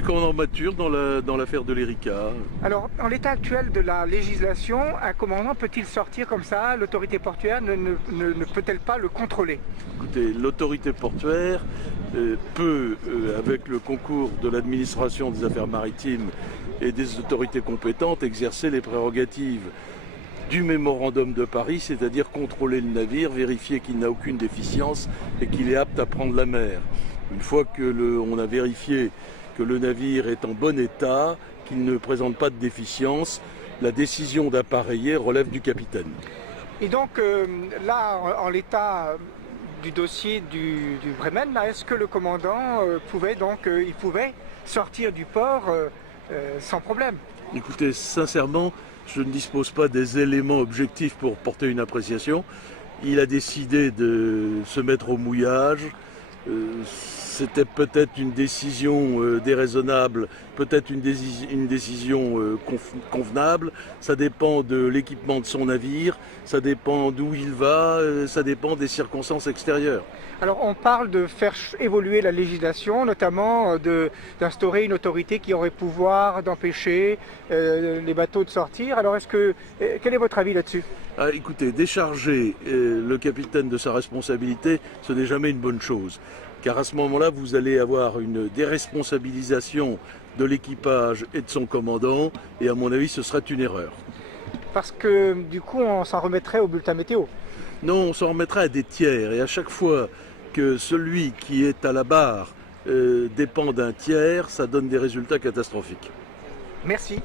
du commandant Mature dans l'affaire de l'Erika. Alors, en l'état actuel de la législation, un commandant peut-il sortir comme ça? L'autorité portuaire ne peut-elle pas le contrôler? Écoutez, l'autorité portuaire peut, avec le concours de l'administration des affaires maritimes et des autorités compétentes, exercer les prérogatives du mémorandum de Paris, c'est-à-dire contrôler le navire, vérifier qu'il n'a aucune déficience et qu'il est apte à prendre la mer. Une fois que on a vérifié que le navire est en bon état, qu'il ne présente pas de déficience, la décision d'appareiller relève du capitaine. Et donc là, en l'état du dossier du Bremen, est-ce que le commandant pouvait sortir du port sans problème? Écoutez, sincèrement, je ne dispose pas des éléments objectifs pour porter une appréciation. Il a décidé de se mettre au mouillage. C'était peut-être une décision déraisonnable, peut-être une décision convenable. Ça dépend de l'équipement de son navire, ça dépend d'où il va, ça dépend des circonstances extérieures. Alors on parle de faire évoluer la législation, notamment d'instaurer une autorité qui aurait pouvoir d'empêcher les bateaux de sortir. Alors quel est votre avis là-dessus? Écoutez, décharger le capitaine de sa responsabilité, ce n'est jamais une bonne chose. Car à ce moment-là, vous allez avoir une déresponsabilisation de l'équipage et de son commandant, et à mon avis, ce serait une erreur. Parce que du coup, on s'en remettrait au bulletin météo. Non, on s'en remettrait à des tiers, et à chaque fois que celui qui est à la barre dépend d'un tiers, ça donne des résultats catastrophiques. Merci.